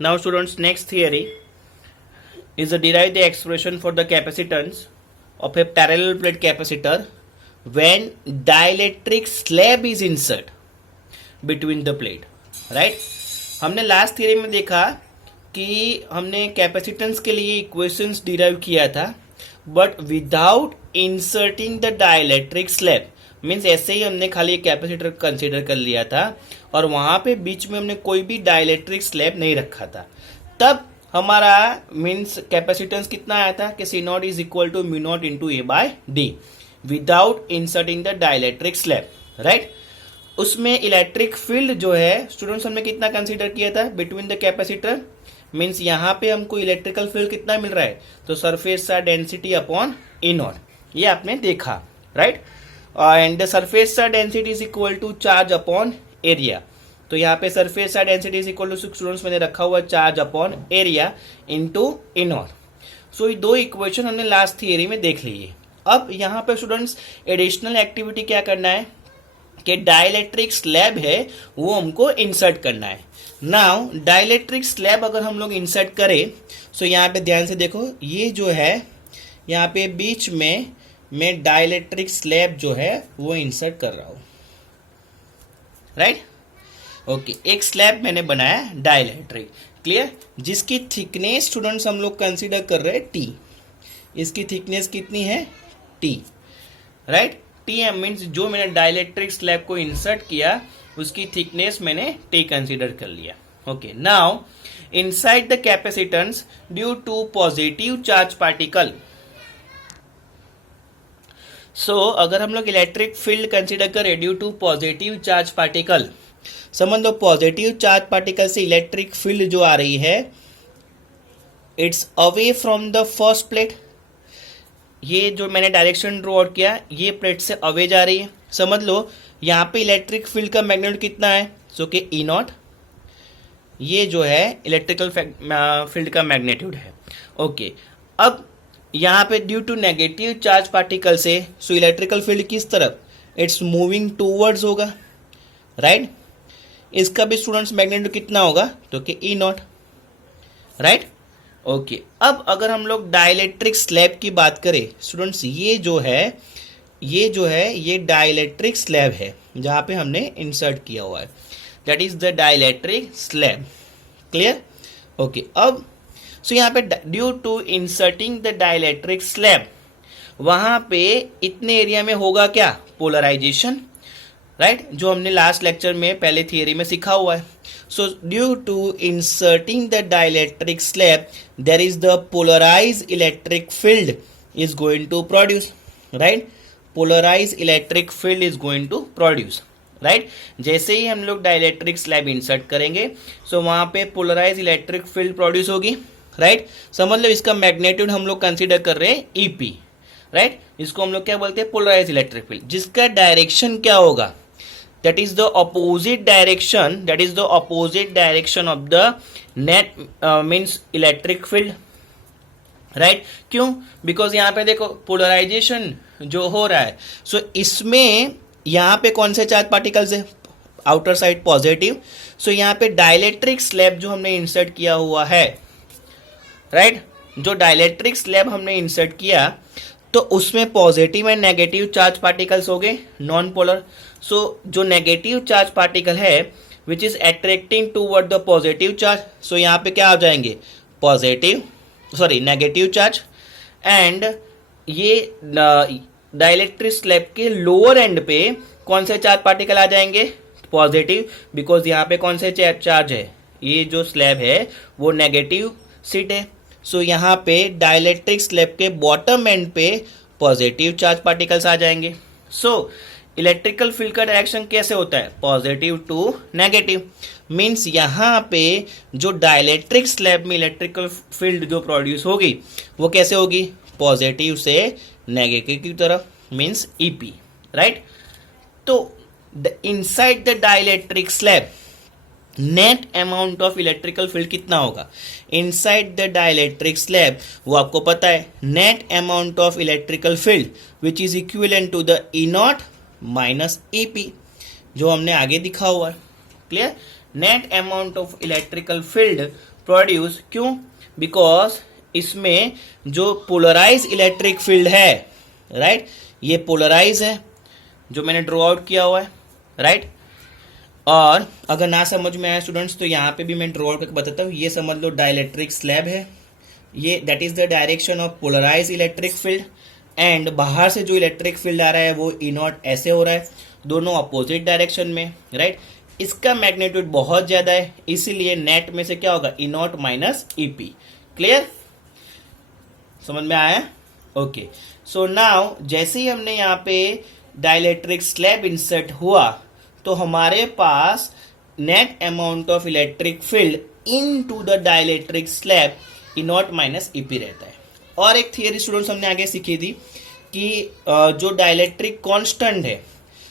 Now students, next theory is to derive the expression for the capacitance of a parallel plate capacitor when dielectric slab is insert between the plate. Right? हमने last theory में देखा कि हमने capacitance के लिए equations derive किया था but without inserting the dielectric slab. Means ऐसे ही हमने खाली कैपेसिटर कंसीडर कर लिया था और वहां पे बीच में हमने कोई भी डाइलेक्ट्रिक स्लैब नहीं रखा था. तब हमारा मीन्स कैपेसिटेंस कितना आया था कि C not is equal to mu not into A by d without inserting the dielectric slab. Right? उसमें इलेक्ट्रिक फील्ड जो है स्टूडेंट्स हमने कितना कंसीडर किया था बिटवीन द कैपेसिटर. मीन्स यहाँ पे हमको इलेक्ट्रिकल फील्ड कितना मिल रहा है तो सरफेस सा डेंसिटी अपॉन ई नॉट, ये आपने देखा. राइट? एंड द सरफेस सा density is equal to charge upon area. तो यहाँ पे सरफेस सा density is equal to students मैंने रखा हुआ charge upon area into E not. So ये दो इक्वेशन हमने लास्ट थियरी में देख ली है. अब यहाँ पे स्टूडेंट्स एडिशनल एक्टिविटी क्या करना है कि डाइलेक्ट्रिक स्लैब है वो हमको इंसर्ट करना है. नाउ डाइलेक्ट्रिक स्लैब अगर हम लोग इंसर्ट करें सो यहाँ पे ध्यान से देखो, ये जो है यहाँ पे बीच में मैं डाइलेक्ट्रिक स्लैब जो है वो इंसर्ट कर रहा हूं. राइट? ओके, एक स्लैब मैंने बनाया डाइलेक्ट्रिक. क्लियर? जिसकी थिकनेस स्टूडेंट्स हम लोग कंसीडर कर रहे हैं टी. इसकी थिकनेस कितनी है? T. Right? T M means जो मैंने डाइलेक्ट्रिक स्लैब को इंसर्ट किया उसकी थिकनेस मैंने टी कंसीडर कर लिया. Okay, now inside the capacitance due to positive charge particle. So अगर हम लोग इलेक्ट्रिक फील्ड कंसीडर करें due to positive charge particle, समझ लो पॉजिटिव चार्ज पार्टिकल से इलेक्ट्रिक फील्ड जो आ रही है it's away from the first plate. ये जो मैंने डायरेक्शन ड्रॉ आउट किया ये प्लेट से अवे जा रही है. समझ लो यहाँ पे इलेक्ट्रिक फील्ड का मैग्नीट्यूड कितना है सो कि ई नॉट. ये जो है इलेक्ट्रिकल फील्ड का मैग्नीट्यूड है. ओके, अब यहाँ पे due to negative charge particle से सो इलेक्ट्रिकल फील्ड किस तरफ? इट्स मूविंग टूवर्ड्स होगा. राइट? इसका भी स्टूडेंट्स मैग्नीट्यूड कितना होगा तो कि ई नॉट. राइट? ओके, अब अगर हम लोग डाइलेक्ट्रिक स्लैब की बात करें स्टूडेंट्स, ये जो है ये डाइलेक्ट्रिक स्लैब है जहां पे हमने इंसर्ट किया हुआ है. That is the dielectric slab. Clear? Okay, अब सो यहाँ पे due to inserting the dielectric slab वहां पे इतने एरिया में होगा क्या? पोलराइजेशन. राइट? जो हमने लास्ट लेक्चर में पहले थियरी में सीखा हुआ है. So due to inserting the dielectric slab, there is the polarized electric field is going to produce. Right? Polarized electric field is going to produce. Right? जैसे ही हम लोग डाइलेक्ट्रिक स्लैब इंसर्ट करेंगे सो वहां पे पोलराइज इलेक्ट्रिक फील्ड प्रोड्यूस होगी. Right? समझ लो इसका magnitude हम लोग कंसीडर कर रहे हैं ईपी. राइट? इसको हम लोग क्या बोलते हैं? Polarize electric field. जिसका डायरेक्शन क्या होगा? That is the opposite direction. That is the opposite direction of the net means electric field. Right? क्यों? बिकॉज यहाँ पे देखो पोलराइजेशन जो हो रहा है सो इसमें यहाँ पे कौन से चार्ज पार्टिकल्स है? Outer side positive. सो यहाँ पे डाइलेक्ट्रिक स्लैब जो हमने इंसर्ट किया हुआ है, राइट? जो डाइलेक्ट्रिक स्लैब हमने इंसर्ट किया तो उसमें positive and negative charge particles हो गए नॉन पोलर. सो जो नेगेटिव चार्ज पार्टिकल है which is attracting toward the positive charge, so यहाँ पे क्या आ जाएंगे? Negative charge. एंड ये डाइलेक्ट्रिक स्लैब के लोअर एंड पे कौन से चार्ज पार्टिकल आ जाएंगे? पॉजिटिव. बिकॉज यहाँ पे कौन से चार्ज है? ये जो स्लैब है वो नेगेटिव सीट है. सो यहाँ पे डाइलेक्ट्रिक स्लैब के बॉटम एंड पे पॉजिटिव चार्ज पार्टिकल्स आ जाएंगे. सो इलेक्ट्रिकल फील्ड का डायरेक्शन कैसे होता है? Positive to negative. मीन्स यहाँ पे जो डाइलेक्ट्रिक स्लैब में इलेक्ट्रिकल फील्ड जो प्रोड्यूस होगी वो कैसे होगी? पॉजिटिव से नेगेटिव की तरफ, मीन्स ईपी. राइट? तो inside the dielectric slab net amount of electrical field कितना होगा? इनसाइड द डाइलेक्ट्रिक स्लैब वो आपको पता है net amount of electrical field which is equivalent to the E not minus EP, जो हमने आगे दिखा हुआ है. Clear? Net amount of electrical field produce, क्यों? बिकॉज इसमें जो पोलराइज इलेक्ट्रिक फील्ड है, राइट, ये पोलराइज है जो मैंने ड्रॉ आउट किया हुआ है, राइट। और अगर ना समझ में आए स्टूडेंट्स तो यहाँ पे भी मैं ड्रॉ करके बताता हूँ। ये समझ लो डाइलेक्ट्रिक स्लैब है, ये that is the direction of polarize electric field, and बाहर से जो इलेक्ट्रिक फील्ड आ रहा है वो ई नॉट ऐसे हो रहा है, दोनों अपोजिट डायरेक्शन में, राइट। इसका मैग्नीट्यूड बहुत ज्यादा है, इसीलिए नेट में से क्या होगा, ई नॉट माइनस ईपी। क्लियर, समझ में आया? ओके, सो नाउ जैसे ही हमने यहाँ पे डाइलेक्ट्रिक स्लैब इंसर्ट हुआ तो हमारे पास net amount of electric field into the dielectric slab E not minus EP रहता है। और एक थियरी स्टूडेंट्स हमने आगे सीखी थी कि जो डाइलेक्ट्रिक कांस्टेंट है,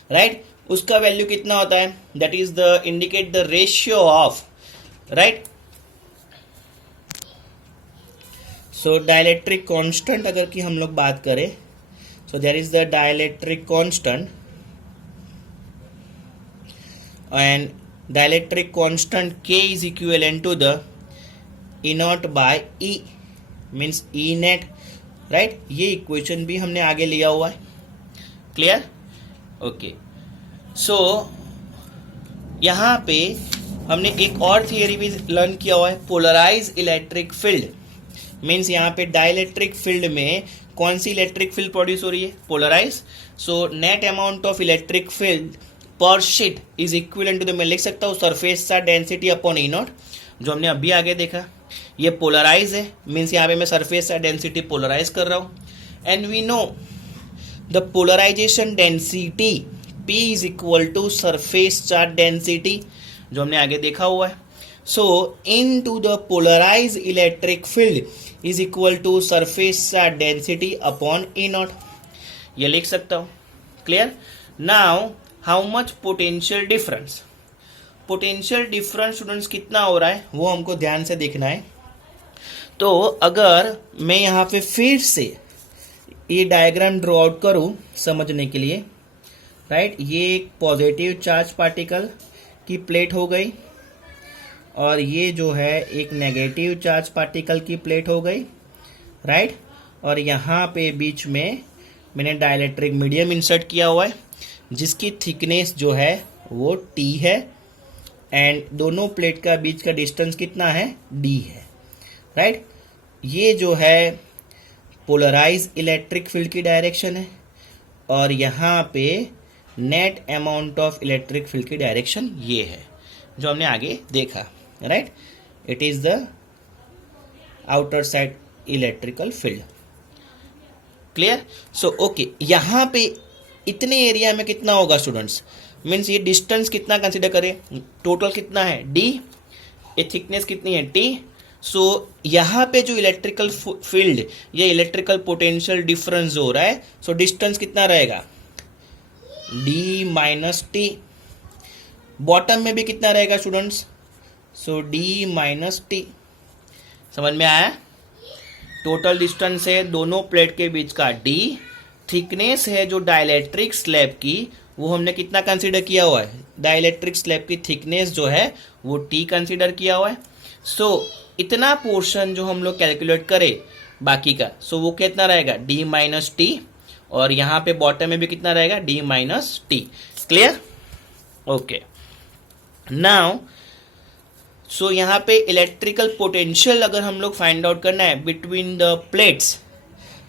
राइट, उसका वैल्यू कितना होता है, that is the indicate the ratio of, right. So dielectric constant अगर की हम लोग बात करें, so there is the dielectric constant, and dielectric constant K is equivalent to the E naught by E means E net, right। ये equation भी हमने आगे लिया हुआ है। Clear, okay. सो यहाँ पे हमने एक और थियरी भी लर्न किया हुआ है, पोलराइज इलेक्ट्रिक फील्ड मीन्स यहाँ पे डाइलेक्ट्रिक फील्ड में कौन सी इलेक्ट्रिक फील्ड प्रोड्यूस हो रही है, polarize. So net amount of electric field per sheet is equivalent to the, मैं लिख सकता हूँ surface charge density upon E not, जो हमने अभी आगे देखा। ये पोलराइज है, मीन्स यहाँ पे मैं सरफेस चार्ज डेंसिटी पोलराइज कर रहा हूँ, and we know the polarization density P is equal to surface charge density, जो हमने आगे देखा हुआ है। So into the polarize electric field is equal to surface charge density upon E not, ये लिख सकता हूँ। Clear, now how much potential difference, potential difference students कितना हो रहा है वो हमको ध्यान से देखना है। तो अगर मैं यहाँ पे फिर से ये डायग्राम ड्रॉ आउट करूँ समझने के लिए, राइट, ये एक पॉजिटिव चार्ज पार्टिकल की प्लेट हो गई और ये जो है एक नेगेटिव चार्ज पार्टिकल की प्लेट हो गई, राइट। और यहाँ पे बीच में मैंने डाइलेक्ट्रिक मीडियम इंसर्ट किया हुआ है जिसकी थिकनेस जो है वो T है, एंड दोनों प्लेट का बीच का डिस्टेंस कितना है, D है, राइट। ये जो है पोलराइज इलेक्ट्रिक फील्ड की डायरेक्शन है और यहाँ पे net amount of electric field की डायरेक्शन ये है जो हमने आगे देखा, right. It is the outer side electrical field. Clear, so okay, यहाँ पे इतने एरिया में कितना होगा स्टूडेंट्स, मीन्स ये डिस्टेंस कितना कंसीडर करें, टोटल कितना है D, ये थिकनेस कितनी है T। सो यहाँ पे जो इलेक्ट्रिकल फील्ड ये इलेक्ट्रिकल पोटेंशियल डिफरेंस जो हो रहा है, सो डिस्टेंस कितना रहेगा, D माइनस T। बॉटम में भी कितना रहेगा स्टूडेंट्स, सो D माइनस T। समझ में आया? टोटल डिस्टेंस है दोनों प्लेट के बीच का D, थिकनेस है जो डाइलेक्ट्रिक स्लैब की वो हमने कितना कंसीडर किया हुआ है, डाइलेक्ट्रिक स्लैब की थिकनेस जो है वो T कंसीडर किया हुआ है। सो इतना पोर्शन जो हम लोग कैलकुलेट करें बाकी का, सो वो कितना रहेगा, D माइनस T, और यहाँ पे बॉटम में भी कितना रहेगा, D minus T। Clear, okay. Now सो यहाँ पे इलेक्ट्रिकल पोटेंशियल अगर हम लोग फाइंड आउट करना है between the plates,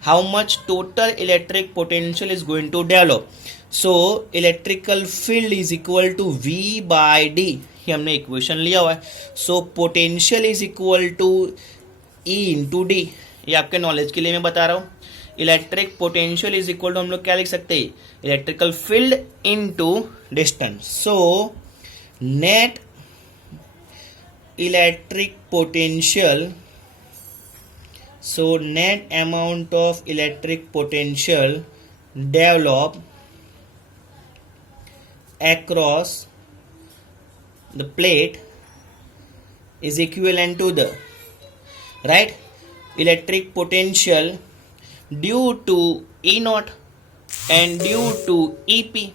how much total electric potential is going to develop, so electrical field is equal to V by D, ये हमने equation लिया हुआ है। so potential is equal to E into D, ये आपके knowledge के लिए मैं बता रहा हूँ। Electric potential is equal to हम लोग क्या लिख सकते हैं, electrical field into distance. So net electric potential, so net amount of electric potential developed across the plate is equivalent to the, right, electric potential due to E naught and due to EP।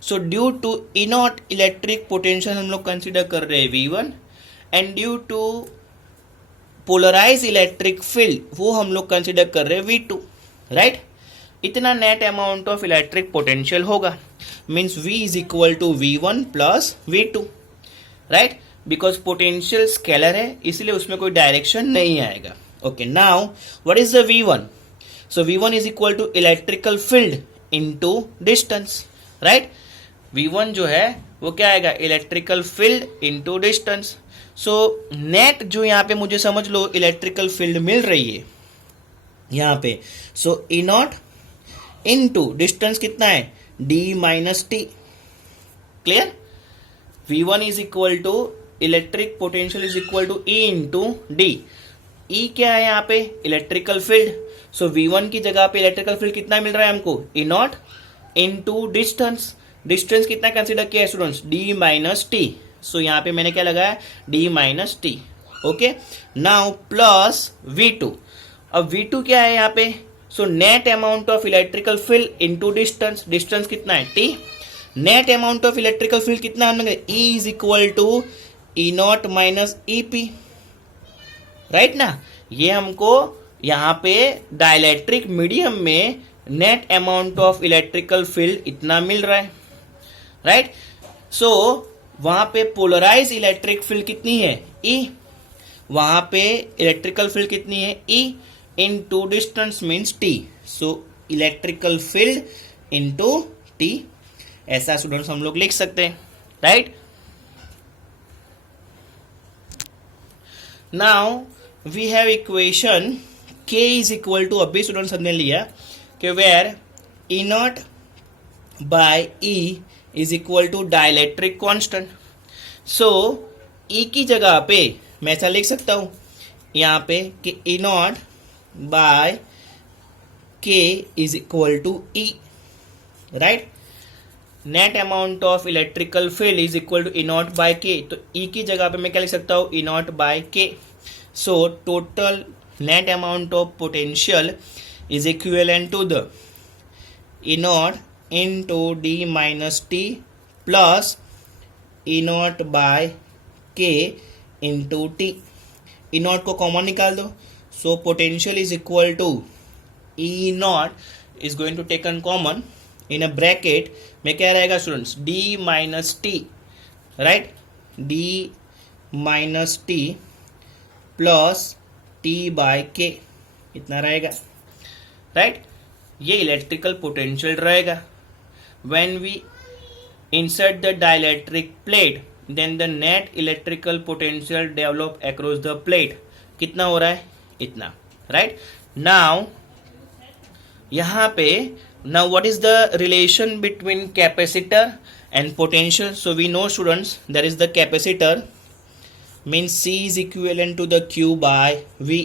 so due to E naught electric potential हम लोग consider कर रहे हैं V1 and due to polarize electric field वो हम लोग consider कर रहे हैं V2, राइट। इतना net amount of electric potential होगा, means V is equal to V1 plus V2, right. Because potential scalar है इसलिए उसमें कोई डायरेक्शन नहीं आएगा। Okay, now what is the V1? So V1 is equal to electrical field into distance, right. V1 जो है वो क्या आएगा, electrical field into distance. So net जो यहाँ पे मुझे समझ लो इलेक्ट्रिकल फील्ड मिल रही है यहाँ पे, so E not into distance कितना है, d minus t. Clear? V1 is equal to electric potential is equal to E into d. E क्या है यहाँ पे, इलेक्ट्रिकल फील्ड। सो V1 की जगह पे इलेक्ट्रिकल फील्ड कितना मिल रहा है हमको, E naught into distance. Distance कितना कंसिडर किया है students, d minus T. So यहाँ पे मैंने क्या लगाया, d minus T. Okay, now plus V2। अब V2 क्या है यहाँ पे, so net amount of electrical field into distance. Distance कितना है, t। Net amount of electrical field कितना हम लोग, E is equal to E not minus E P, right ना। ये हमको यहाँ पे डाइलेक्ट्रिक मीडियम में net amount of electrical field इतना मिल रहा है, राइट। सो वहां पे पोलराइज इलेक्ट्रिक फील्ड कितनी है, E। वहां पे इलेक्ट्रिकल फील्ड कितनी है, E into distance means T। So electrical field into T, ऐसा स्टूडेंट्स हम लोग लिख सकते हैं, right. Now we have equation K is equal to, अभी स्टूडेंट्स हमने लिया कि where E naught by E is equal to dielectric constant. So E की जगह पे मैं ऐसा लिख सकता हूं यहाँ पे कि E naught by K is equal to E, right. Net amount of electrical field is equal to E naught by K। तो E की जगह पे मैं क्या लिख सकता हूँ, E naught by K। So total net amount of potential is equivalent to the E naught into d minus t plus E naught by K into t। E naught को कॉमन निकाल दो, so potential is equal to E not is going to taken common in a bracket में क्या रहेगा students, d minus T, right. d minus T plus t by k इतना रहेगा, right. ये electrical potential रहेगा। when we insert the dielectric plate then the net electrical potential develop across the plate कितना हो रहा है, इतना, राइट। नाउ यहाँ पे now what is the relation between capacitor and potential? So we know students there is the capacitor means C is equivalent to the Q by V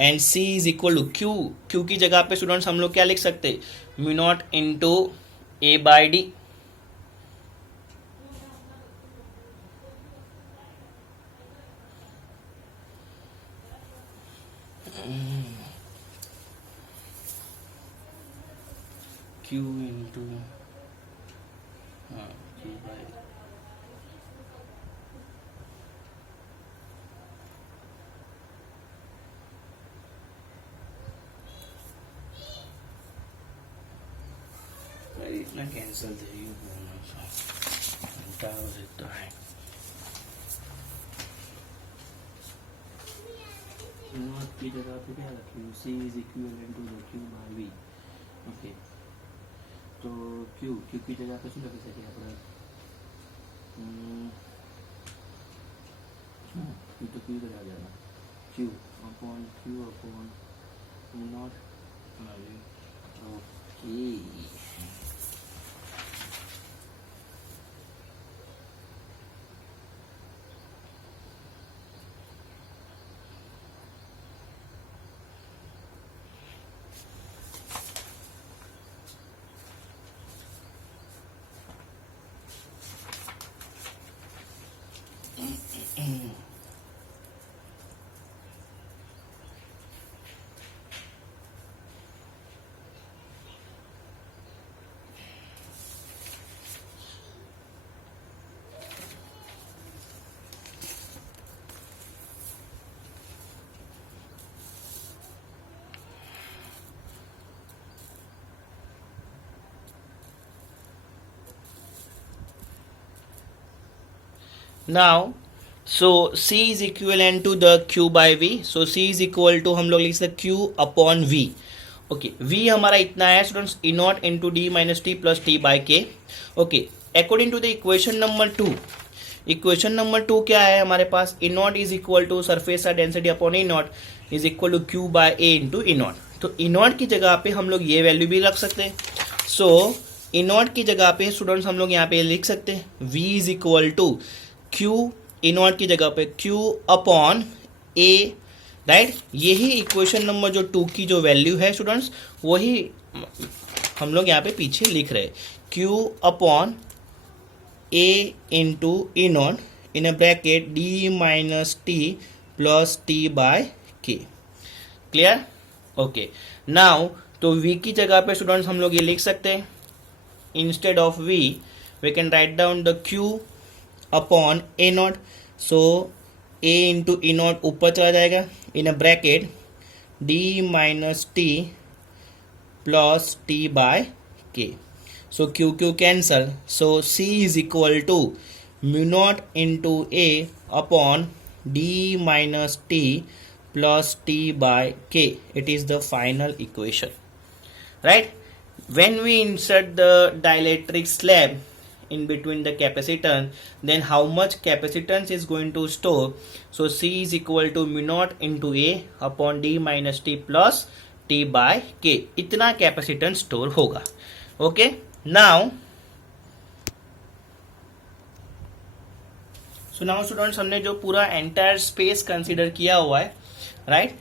and C is equal to Q। Q की जगह पे students हम लोग क्या लिख सकते हैं, mu not into A by D। Q into Q by इतना कैंसिल दे रही घंटा हो सकता है। की जगह पे क्या रखी, C is equivalent to the Q by V। Okay, तो Q की जगह पे શું લખી શકીએ આપણે, Q तो Q आ जाएगा, Q upon Q not. Okay, now so C is equal to the Q by V. So C is equal to हम लोग लिख सकते Q upon V. Okay, V हमारा इतना है students, E not into d minus T plus T by k. Okay, according to the equation number 2, equation number 2 क्या है हमारे पास, E not is equal to surface का density upon E not is equal to Q by A into E naught. तो E naught की जगह पे हम लोग ये वैल्यू भी रख सकते हैं. सो E नॉट की जगह पे स्टूडेंट्स हम लोग यहाँ पे लिख सकते हैं V is equal to Q, E naught की जगह पे Q अपॉन A, राइट. यही इक्वेशन नंबर जो 2 की जो वैल्यू है स्टूडेंट्स, वही हम लोग यहाँ पे पीछे लिख रहे हैं, Q upon A into E naught in a bracket D minus T plus T by K. Clear? Okay, now तो V की जगह पे स्टूडेंट्स हम लोग ये लिख सकते हैं, instead of V we can write down the Q upon A not. So A into E not ऊपर चला जाएगा in a bracket D minus T plus T by k. So Q Q cancel. So C is equal to mu not into A upon D minus T plus T by k. It is the final equation, right? When we insert the dielectric slab in between the capacitance, then how much capacitance is going to store? So C is equal to mu naught into A upon D minus T plus T by K. इतना capacitance store होगा. Okay, now so now students हमने जो पूरा entire space consider किया हुआ है, right?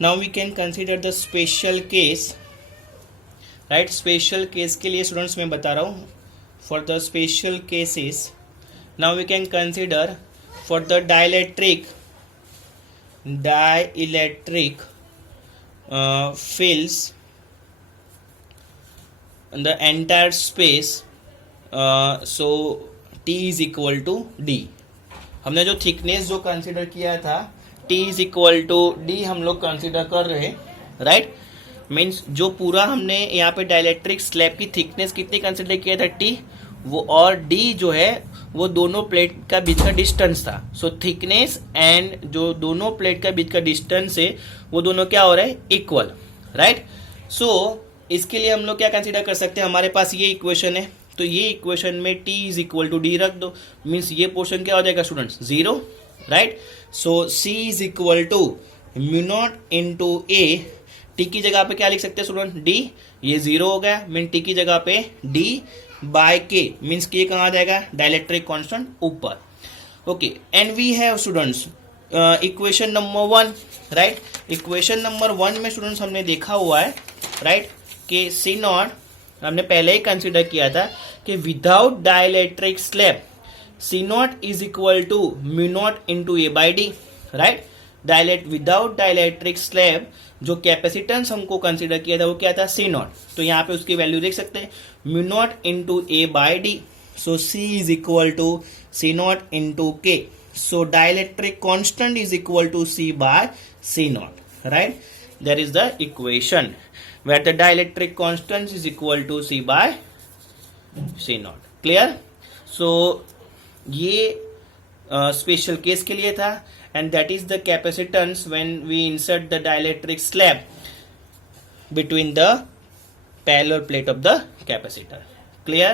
Now we can consider the special case. Right, special case के लिए स्टूडेंट्स मैं बता रहा हूँ, for the special cases now we can consider for the dielectric fills the entire space. So T is equal to D. हमने जो thickness जो consider किया था T is equal to D हम लोग कंसिडर कर रहे हैं, राइट. मीन्स जो पूरा हमने यहाँ पे डाइलेक्ट्रिक स्लैब की थिकनेस कितनी कंसिडर किया था T, वो और D जो है वो दोनों प्लेट का बीच का डिस्टेंस था. सो थिकनेस एंड जो दोनों प्लेट का बीच का डिस्टेंस है वो दोनों क्या हो रहा है, इक्वल, राइट. सो इसके लिए हम लोग क्या कंसिडर कर सकते हैं, हमारे पास ये इक्वेशन है, तो ये इक्वेशन में T is equal to D रख दो. मीन्स ये पोर्शन क्या हो जाएगा students, 0, right. So C is equal to mu not into A. T की जगह पे क्या लिख सकते हैं स्टूडेंट, D. ये 0 हो गया, मीन टी की जगह पे D बाय के. मीन्स के कहाँ आ जाएगा, डाइलेक्ट्रिक कांस्टेंट ऊपर. Okay, and we have students equation number 1, right. Equation number 1 में स्टूडेंट्स हमने देखा हुआ है, राइट, कि C नॉट हमने पहले ही कंसिडर किया था कि without dielectric slab C naught is equal to mu not into A by D, right. Without dielectric slab जो कैपेसिटेंस हमको कंसिडर किया था वो क्या था, C नॉट. तो यहाँ पे उसकी वैल्यू देख सकते हैं, mu not into A by D. So C is equal to C naught into K. So dielectric constant is equal to C by C naught, right. That is the equation where the dielectric constant is equal to C by C naught. Clear? So ये special case के लिए था, and that is the capacitance when we insert the dielectric slab between the parallel plate of the capacitor. Clear?